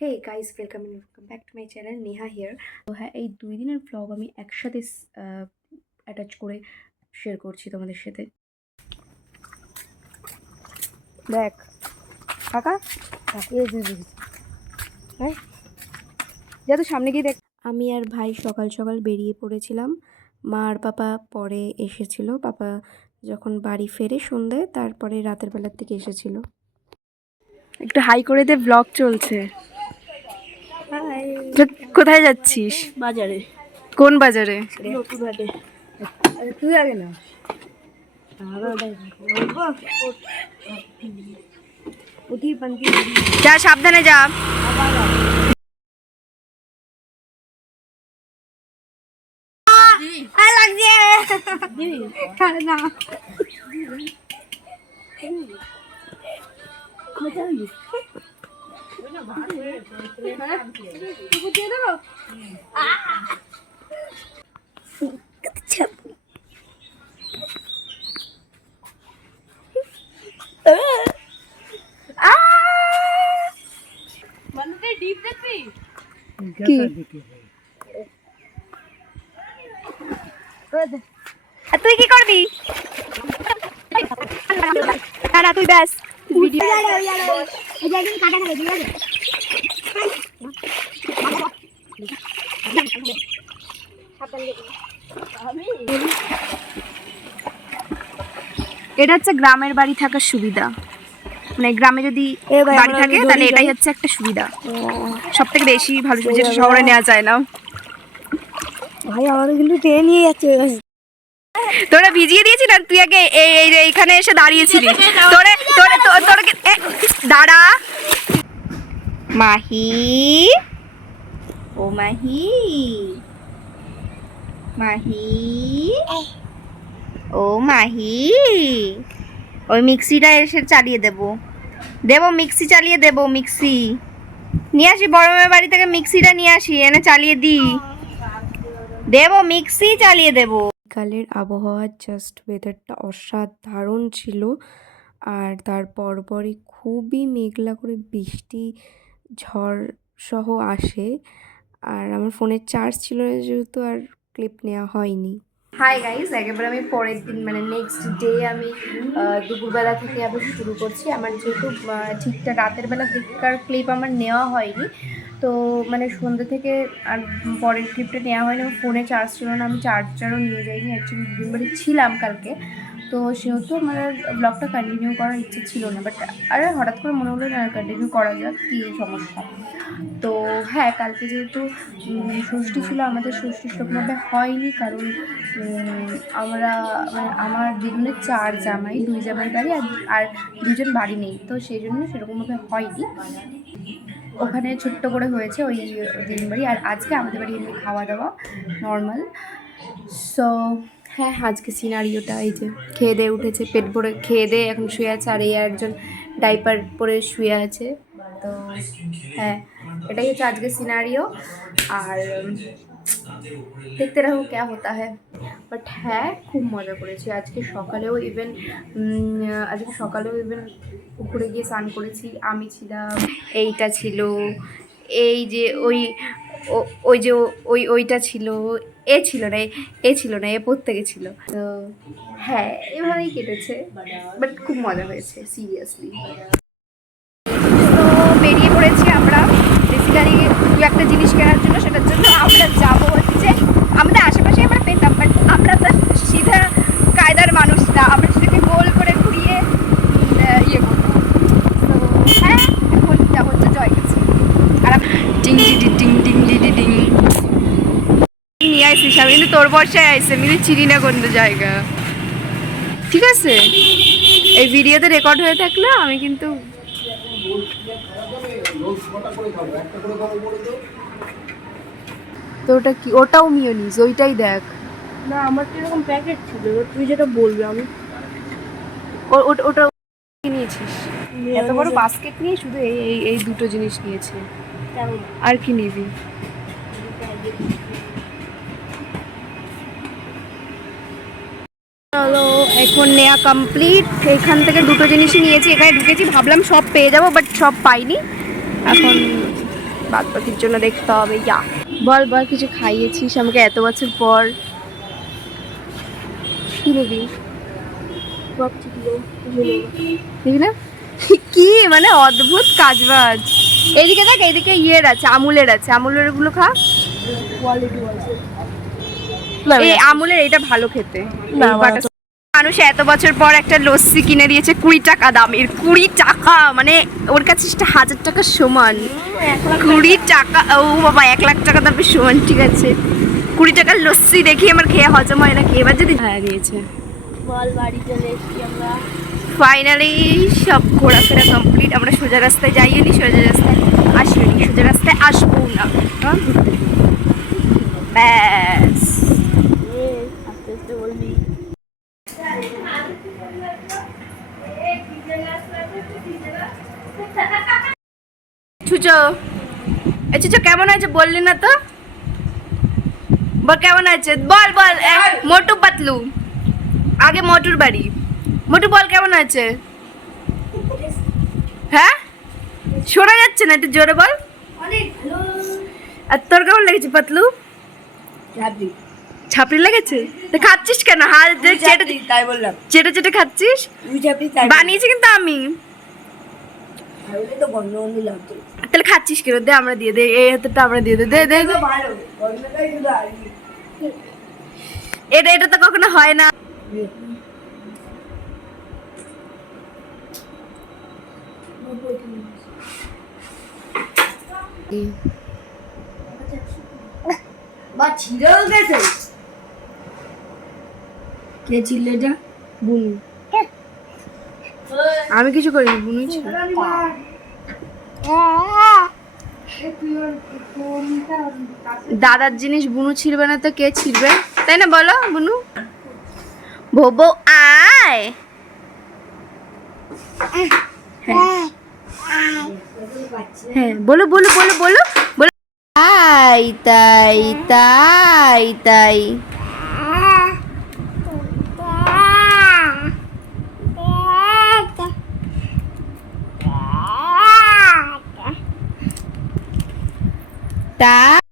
Hey guys welcome welcome back to my channel Neha here তো হ্যাঁ এই দুই দিনের ব্লগ আমি একসাথে অ্যাটাচ করে শেয়ার করছি তোমাদের সাথে। দেখ, কাকা হ্যাঁ? যা তো সামনে গিয়ে দেখ। আমি আর ভাই সকাল সকাল বেরিয়ে পড়েছিলাম। মা আর পাপা পরে এসেছিল। পাপা যখন বাড়ি ফেরে সন্ধ্যায় তারপরে রাতের বেলার থেকে এসেছিল। একটু হাই করে দে ব্লগ চলছে। কোথায় যাচ্ছিস? বাজারে। কোন বাজারে? তুই আগে না যা। সাবধানে যা না। তুই কি করবি না তুই ব্যাস ভিডিও এটা হচ্ছে গ্রামের বাড়ি থাকার সুবিধা। মানে গ্রামে যদি বাড়ি থাকে তাহলে এটাই হচ্ছে একটা সুবিধা। সব থেকে বেশি ভালো সুবিধা যেটা শহরে নেওয়া যায় না। ভাই আমাদের কিন্তু ট্রেন নিয়ে যাচ্ছে। তোরা ভিজিয়ে দিয়েছিস না? তুই আগে এই এই এইখানে এসে দাঁড়িয়েছিলি। তোরে তোরে তো- তোর দাঁড়া। মাহি। ও মাহি। মাহি। ও মাহি। ওই মিক্সিটা এসে চালিয়ে দেব। দেব মিক্সি চালিয়ে দেব মিক্সি। নিয়ে আসি বড় মেয়ের বাড়ি থেকে মিক্সিটা নিয়ে আসি এনে চালিয়ে দিই। দেব মিক্সি চালিয়ে দেব। বিকালের আবহাওয়া জাস্ট ওয়েদারটা অসাধারণ ছিল। আর তার পরপরই খুবই মেঘলা করে বৃষ্টি, ঝড় সহ আসে। আর আমার ফোনের চার্জ ছিল না যেহেতু আর ক্লিপ নেওয়া হয়নি। হাই গাইস একেবারে আমি পরের দিন মানে নেক্সট ডে আমি দুপুরবেলা থেকে আবার শুরু করছি। আমার যেহেতু ঠিকঠাক রাতের বেলা দিককার ক্লিপ আমার নেওয়া হয়নি। তো মানে সন্ধ্যে থেকে আর পরের ক্লিপটা নেওয়া হয়নি। ফোনে চার্জ ছিল না, আমি চার্জারও নিয়ে যাইনি। অ্যাকচুয়ালি দুদিন বাড়ি ছিলাম কালকে। তো সেহেতু আমার ব্লগটা কন্টিনিউ করার ইচ্ছে ছিল না বাট আরে হঠাৎ করে মনে হলো না কন্টিনিউ করা যাক, কী সমস্যা? তো হ্যাঁ কালকে যেহেতু ষষ্ঠী ছিল, আমাদের ষষ্ঠী সেরকমভাবে হয়নি, কারণ আমরা মানে আমার দিদুনের চার জামাই, দুই জামাই বাড়ি আর আর দুজন বাড়ি নেই, তো সেই জন্য সেরকমভাবে হয়নি। ওখানে ছোট্ট করে হয়েছে ওই দিন বাড়ি, আর আজকে আমাদের বাড়ি এমনি খাওয়া দাওয়া নর্মাল সো হ্যাঁ আজকে সিনারিওটা এই যে খেয়ে দিয়ে উঠেছে, পেট ভরে খেয়ে দিয়ে এখন শুয়ে আছে আর এই একজন ডাইপার পরে শুয়ে আছে। তো হ্যাঁ এটাই হচ্ছে আজকে সিনারিও আর দেখতে রাখো ক্যা হতা হ্যাঁ বাট হ্যাঁ খুব মজা করেছি। আজকে সকালেও ইভেন আজকে সকালেও ইভেন পুকুরে গিয়ে স্নান করেছি। আমি ছিলাম, এইটা ছিল, এই যে ওই ও- ওই যে ওই, ওইটা ছিল, এ ছিল না, এ- ছিল না, এ প্রত্যেকে ছিল। তো হ্যাঁ এভাবেই কেটেছে, বাট খুব মজা হয়েছে সিরিয়াসলি তো বেরিয়ে পড়েছি আমরা। বেসিক্যালি দু একটা জিনিস কেনার জন্য, সেটার জন্য আমরা যাব হচ্ছে, আমাদের আশেপাশে আমরা পেতাম বাট আমরা তো সিধা কায়দার মানুষ না আমরা সেটাকে গোল করে ঘুরিয়ে উম, আহ, ইয়ে করব তো হ্যাঁ এখন যাব হচ্ছে জয় গেছি আর আম- টিং টি টি টিং টিং টি টি টিং নিয়ে তোর বর্ষায় আইসে কিন্তু চিনি না কোন জায়গা। ঠিক আছে? এই ভিডিওতে রেকর্ড হয়ে থাকলে আমি কিন্তু তো ওটা কি? ওটাও মিওনিজ ওইটাই দেখ। না আমার তো এরকম প্যাকেট ছিল তুই যেটা বলবি আমি ও- ওটা নিয়েছিস? এত বড় বাস্কেট নিয়ে শুধু এই এই এই দুটো জিনিস নিয়েছে। আর কি নিবি? হলো এখন নেওয়া কমপ্লিট এখান থেকে দুটো জিনিসই নিয়েছি। এখানে ঢুকেছি, ভাবলাম সব পেয়ে যাব বাট সব পাইনি। এখন বাদ বাকির জন্য দেখতে হবে ইয়া বল বল, কিছু খাইয়েছিস? আমাকে এত বছর পর কি নেবি? না? কি মানে অদ্ভুত কাজবাজ। এইদিকে দেখ, এইদিকে ইয়ের আছে, আমুলের আছে। আমুলেরগুলো খা। কোয়ালিটি আছে এই আমুলের এটা ভালো খেতে। মানুষ এত বছর পর একটা লস্যি কিনে দিয়েছে কুড়ি টাকা দামের কুড়ি টাকা মানে ওর কাছে সেটা হাজার টাকার সমান। কুড়ি টাকা ও বাবা এক লাখ টাকা দামের সমান ঠিক আছে। কুড়ি টাকার লস্যি দেখি আমার খেয়ে হজম হয় না খেয়ে এবার যদি হ্যাঁ দিয়েছে। বল বাড়ি চলে এসছি আমরা। ফাইনালি সব ঘোরাফেরা কমপ্লিট আমরা সোজা রাস্তায় যাইও নি সোজা রাস্তায় আসিও নি সোজা রাস্তায় আসব না। ব্যাস। আস্তে বলবি ছুচো। এ ছুচো কেমন হয়েছে বললি না তো? বল কেমন আছে বল বল মোটু পাতলু। আগে মোটুর বাড়ি। মোটু বল কেমন আছে হ্যাঁ? শোনা যাচ্ছে না একটু জোরে বল। আর তোর কেমন লেগেছে পাতলু? ছাপড়ি লেগেছে? তো খাচ্ছিস কেন? দিয়ে চেটে তাই বললাম। চেটে চেটে খাচ্ছিস? বানিয়েছি কিন্তু আমি। তাহলে খাচ্ছিস কেন? দে আমরা দিয়ে দে এই হাতেরটা আমরা দিয়ে দে দে দে এটা এটা তো কখনো হয় না। বা ছিঁড়েও গেছে। কে ছিল বুনু। আমি কিছু করিনি বুনুই দাদার জিনিস বুনু ছিড়বে না তো কে ছিড়বে? তাই না বলো, বুনু? ভোবো, আয়! হ্যাঁ হ্যাঁ বলো বলো বলো বলো বলো। তাই তাই তাই তাই। তা